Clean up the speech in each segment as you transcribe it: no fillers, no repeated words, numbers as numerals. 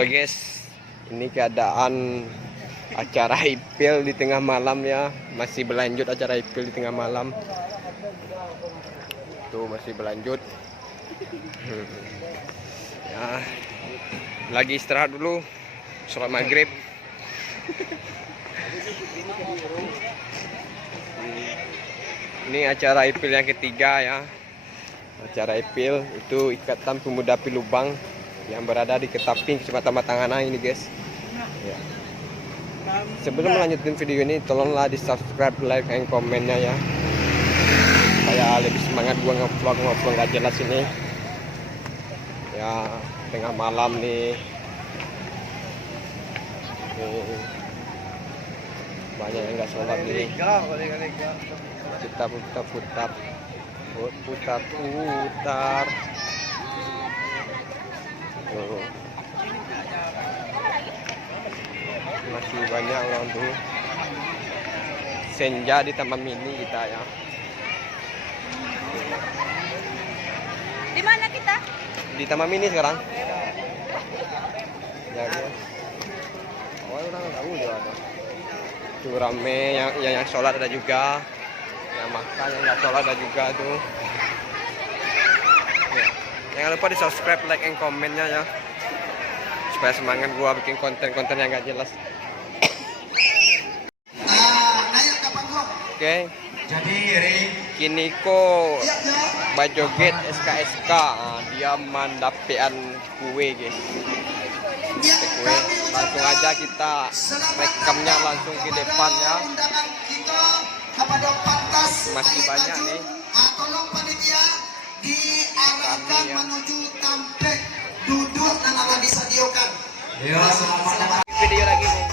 Tuh guys, ini keadaan acara IPL di tengah malam ya. Masih berlanjut acara IPL di tengah malam. Tuh masih berlanjut. Ya, lagi istirahat dulu, sholat maghrib. Ini acara IPL yang ketiga ya. Acara IPL itu Ikatan Pemuda Pilubang yang berada di Ketaping, Kecamatan Batanghana ini guys ya. Sebelum melanjutkan video ini, tolonglah di subscribe, like, dan komennya ya, supaya lebih semangat gua ngevlog gak jelas ini ya. Tengah malam nih, banyak yang nggak sholat nih. Kita putar tuh. Masih banyak orang tuh. Senja di Taman Mini kita ya. Di mana kita? Di Taman Mini sekarang. Ya guys. Oh, orang tahu juga ada. Tuh rame, yang sholat ada juga. Yang makan, yang nggak sholat ada juga tuh. Ya. Jangan lupa di subscribe, like, and komennya ya, supaya semangat gua bikin konten-konten yang gak jelas. Oke. Jadi Kiniko Bajoget SKSK, dia mendapean kue guys. Kue. Langsung aja kita rekamnya langsung ke depan ya. Masih banyak nih. Tolong panitia diarahkan menuju tampek duduk dan akan disediakan. Ya, selamat Video lagi nih.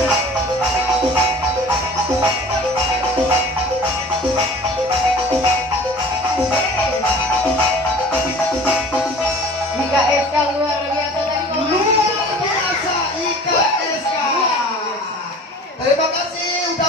Ika SK luar biasa tadi. Luar biasa Ika SK. Terima kasih udah